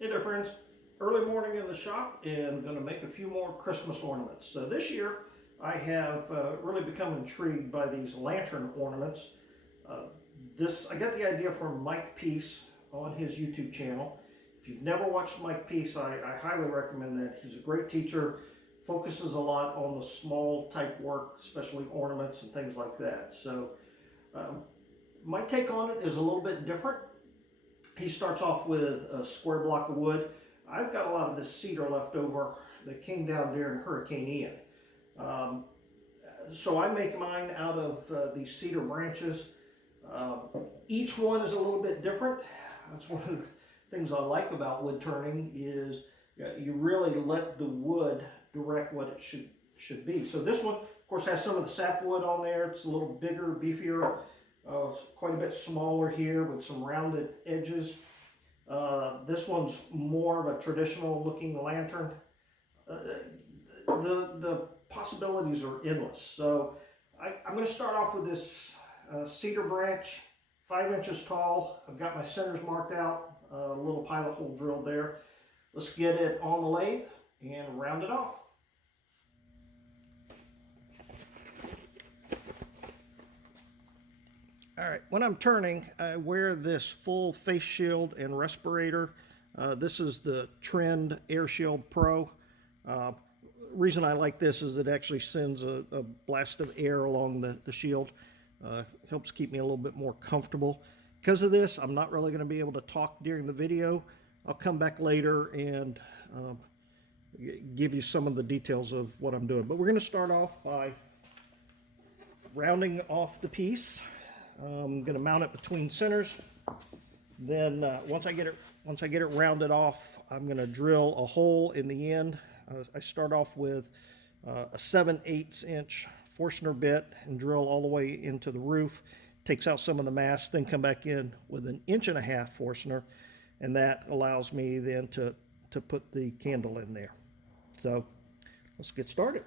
Hey there friends, early morning in the shop and going to make a few more Christmas ornaments. So this year I have really become intrigued by these lantern ornaments. I got the idea from Mike Peace on his YouTube channel. If you've never watched Mike Peace, I highly recommend that. He's a great teacher, focuses a lot on the small type work, especially ornaments and things like that. So my take on it is a little bit different. He starts off with a square block of wood. I've got a lot of this cedar left over that came down during Hurricane Ian. So I make mine out of these cedar branches. Each one is a little bit different. That's one of the things I like about wood turning is you really let the wood direct what it should be. So this one, of course, has some of the sapwood on there. It's a little bigger, beefier. Quite a bit smaller here with some rounded edges. This one's more of a traditional looking lantern. The possibilities are endless. So I'm going to start off with this cedar branch, 5 inches tall. I've got my centers marked out, a little pilot hole drilled there. Let's get it on the lathe and round it off. All right, when I'm turning, I wear this full face shield and respirator. This is the Trend Air Shield Pro. Reason I like this is it actually sends a blast of air along the shield. Helps keep me a little bit more comfortable. Because of this, I'm not really going to be able to talk during the video. I'll come back later and give you some of the details of what I'm doing. But we're going to start off by rounding off the piece. I'm going to mount it between centers. Then once I get it rounded off, I'm going to drill a hole in the end. I start off with a 7/8 inch Forstner bit and drill all the way into the roof. Takes out some of the mass, then come back in with an 1.5 inch Forstner, and that allows me then to put the candle in there. So let's get started.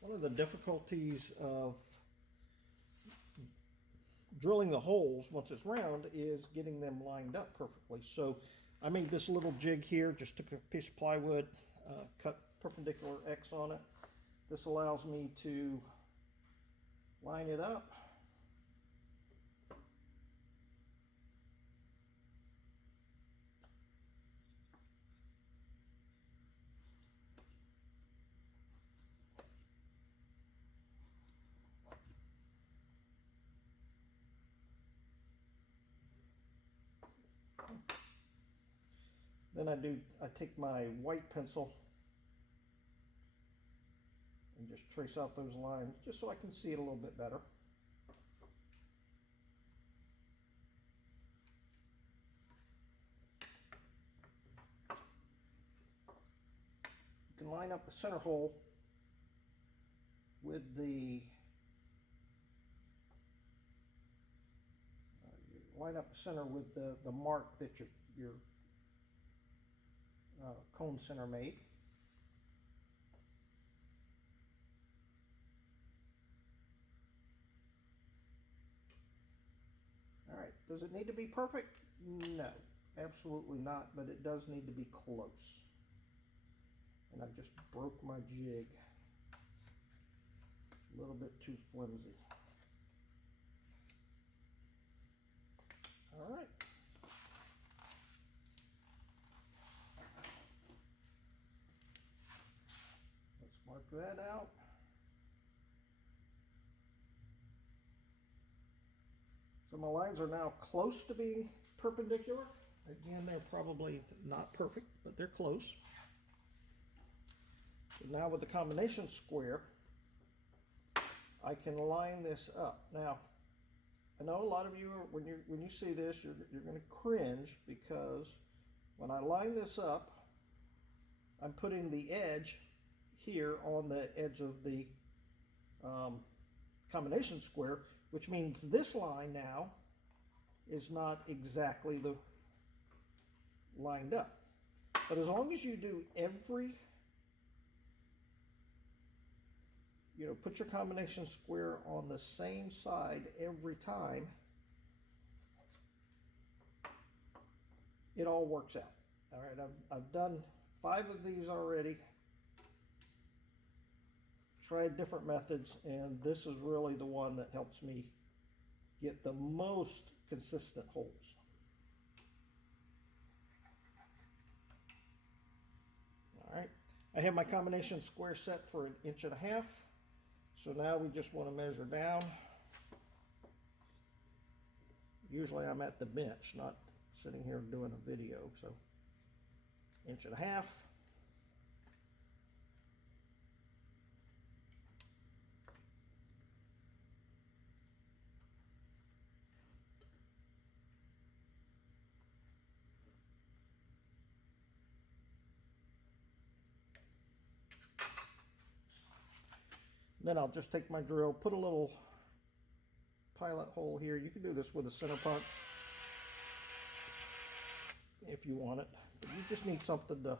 One of the difficulties of drilling the holes once it's round is getting them lined up perfectly. So I made this little jig here, just took a piece of plywood, cut perpendicular X on it. This allows me to line it up. Then I take my white pencil and just trace out those lines just so I can see it a little bit better. You can line up the center hole with the mark that your cone center made. Does it need to be perfect? No, absolutely not, but it does need to be close. And I just broke my jig. A little bit too flimsy. All right. Let's mark that out. So my lines are now close to being perpendicular. Again, they're probably not perfect, but they're close. So now with the combination square, I can line this up. Now, I know a lot of you, when you see this, you're going to cringe, because when I line this up, I'm putting the edge here on the edge of the combination square, which means this line now is not exactly lined up. But as long as you do put your combination square on the same side every time, it all works out. All right, I've done 5 of these already. Tried different methods, and this is really the one that helps me get the most consistent holes. All right, I have my combination square set for 1.5 inches. So now we just want to measure down. Usually I'm at the bench, not sitting here doing a video. So 1.5 inches. Then I'll just take my drill, put a little pilot hole here. You can do this with a center punch if you want it, but you just need something to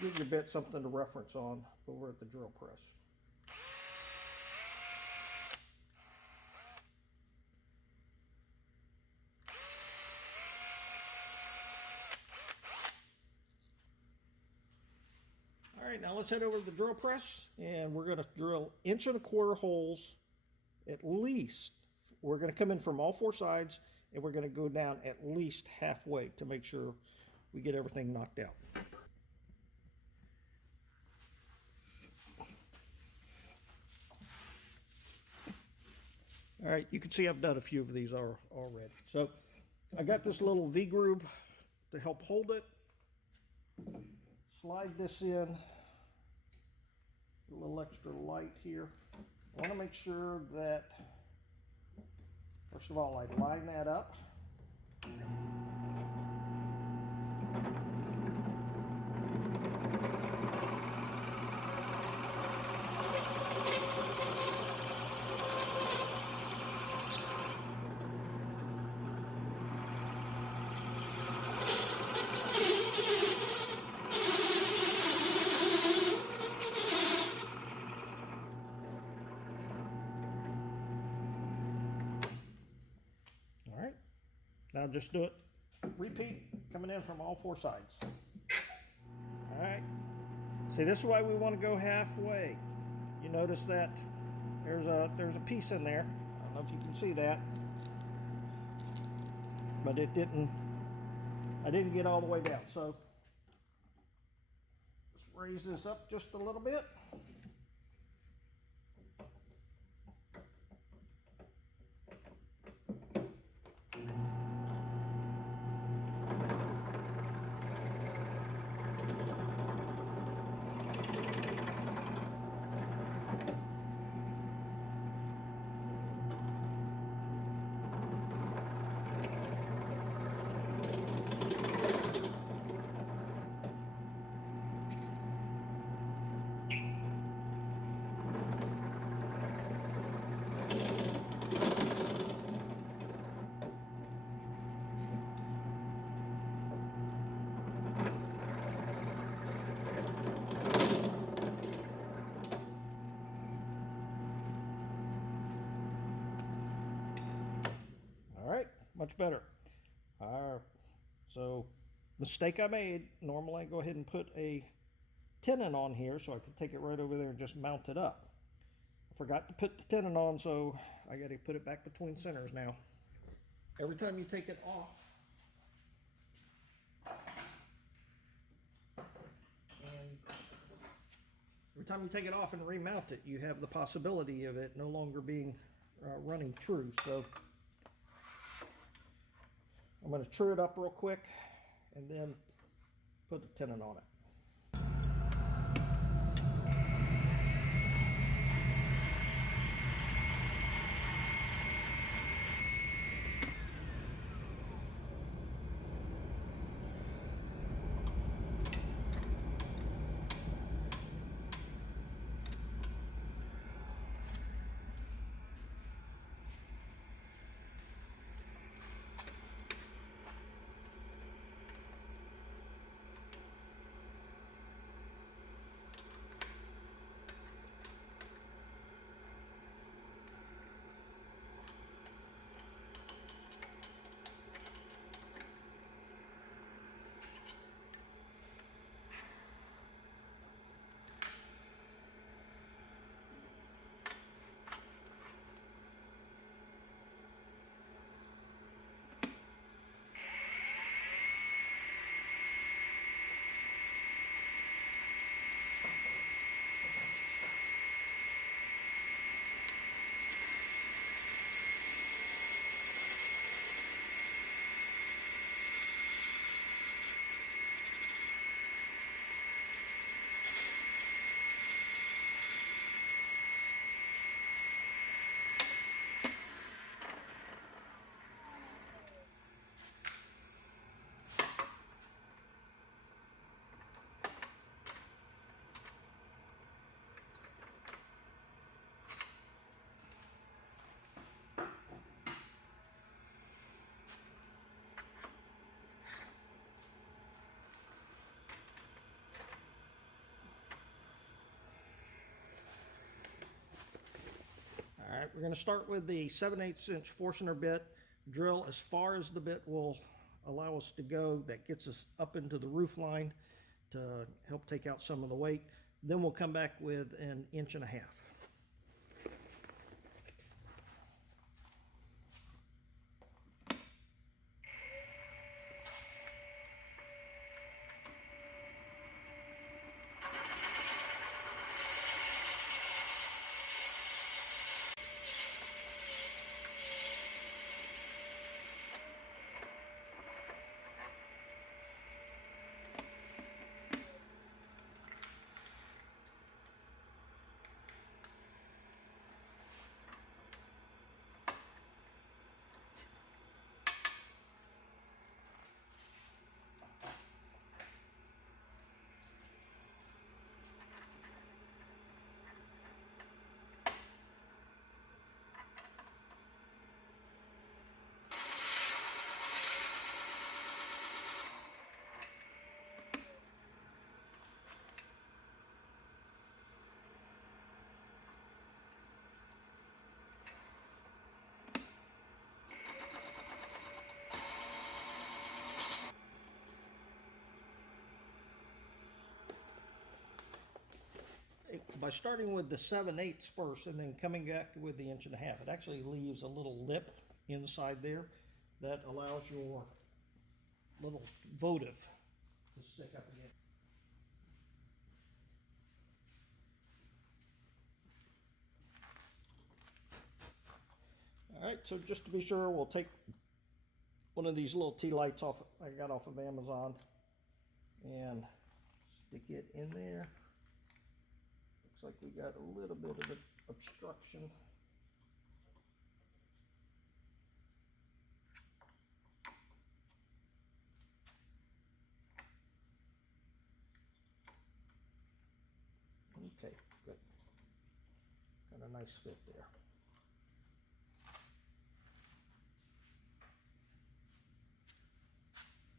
give your bit something to reference on over at the drill press. All right, now let's head over to the drill press, and we're going to drill 1.25 inch holes at least. We're going to come in from all 4 sides, and we're going to go down at least halfway to make sure we get everything knocked out. All right, you can see I've done a few of these already. So I got this little V-groove to help hold it. Slide this in, a little extra light here. I want to make sure that, first of all, I line that up. All right, now just do it. Repeat, coming in from all 4 sides. All right, see, this is why we want to go halfway. You notice that there's a piece in there. I don't know if you can see that, but I didn't get all the way down. So let's raise this up just a little bit. much better. So mistake I made, normally I go ahead and put a tenon on here so I could take it right over there and just mount it up. I forgot to put the tenon on, so I got to put it back between centers now. Every time you take it off, and remount it, you have the possibility of it no longer being running true. So I'm going to true it up real quick and then put the tenon on it. All right, we're going to start with the 7/8 inch Forstner bit. Drill as far as the bit will allow us to go. That gets us up into the roof line to help take out some of the weight. Then we'll come back with 1.5 inches. By starting with the 7/8 first and then coming back with the 1.5 inches, it actually leaves a little lip inside there that allows your little votive to stick up again. All right, so just to be sure, we'll take one of these little tea lights off I got off of Amazon and stick it in there. Looks like we got a little bit of an obstruction. Okay, good. Got a nice fit there.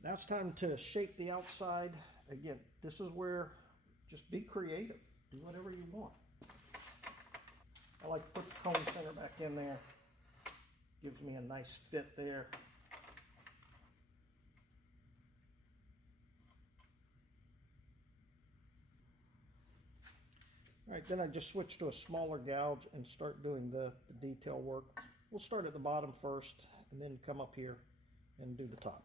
Now it's time to shape the outside. Again, this is where just be creative. Do whatever you want. I like to put the cone center back in there. Gives me a nice fit there. Alright, then I just switch to a smaller gouge and start doing the detail work. We'll start at the bottom first and then come up here and do the top.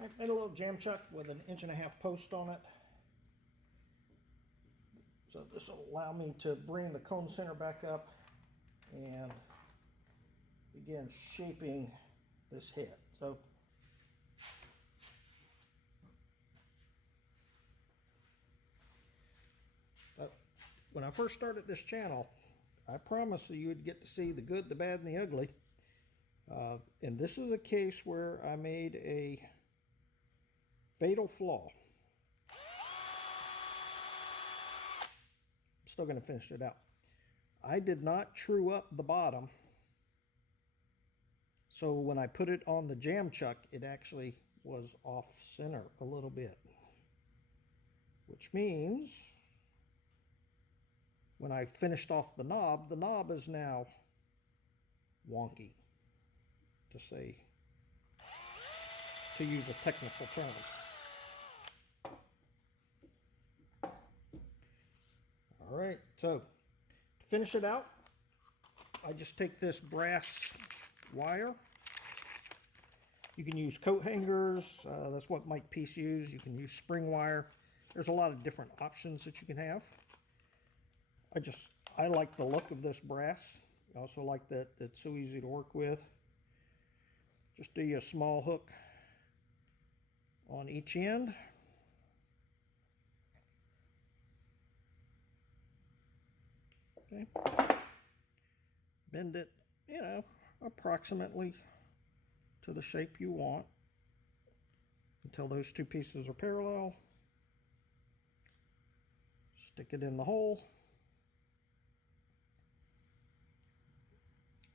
I made a little jam chuck with an 1.5-inch post on it. So this will allow me to bring the cone center back up and begin shaping this head. So when I first started this channel, I promised that you would get to see the good, the bad, and the ugly. And this is a case where I made a fatal flaw. I'm still going to finish it out. I did not true up the bottom, so when I put it on the jam chuck, it actually was off center a little bit, which means when I finished off the knob is now wonky, to use a technical term. All right, so to finish it out, I just take this brass wire. You can use coat hangers, that's what Mike Peace used. You can use spring wire. There's a lot of different options that you can have. I like the look of this brass. I also like that it's so easy to work with. Just do you a small hook on each end. Okay. Bend it you know, approximately to the shape you want until those two pieces are parallel. Stick it in the hole.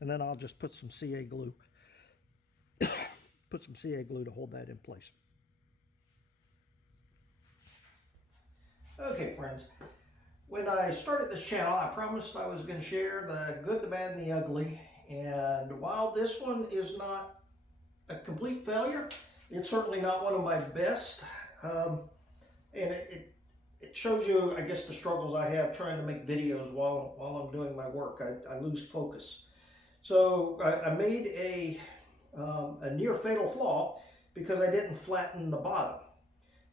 And then I'll just put some CA glue. Put some CA glue to hold that in place. Okay, friends. When I started this channel, I promised I was going to share the good, the bad, and the ugly. And while this one is not a complete failure, it's certainly not one of my best. And it shows you, I guess, the struggles I have trying to make videos while I'm doing my work. I lose focus. So I made a near fatal flaw because I didn't flatten the bottom.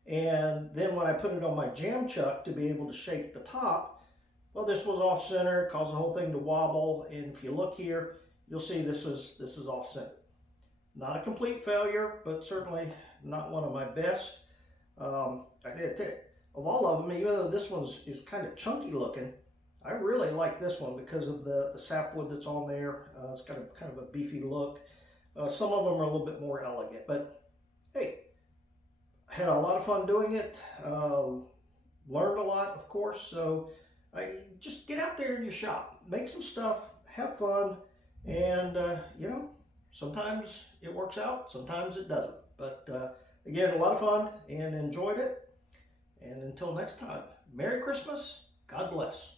And then when I put it on my jam chuck to be able to shake the top, well, this was off center, caused the whole thing to wobble. And if you look here, you'll see this is off center. Not a complete failure, but certainly not one of my best. Of all of them, even though this one is kind of chunky looking, I really like this one because of the sapwood that's on there. It's got a kind of a beefy look. Some of them are a little bit more elegant, but hey, I had a lot of fun doing it. Learned a lot, of course. So I just get out there and you shop, make some stuff, have fun, and you know, sometimes it works out, sometimes it doesn't. But again, a lot of fun and enjoyed it. And until next time, Merry Christmas, God bless.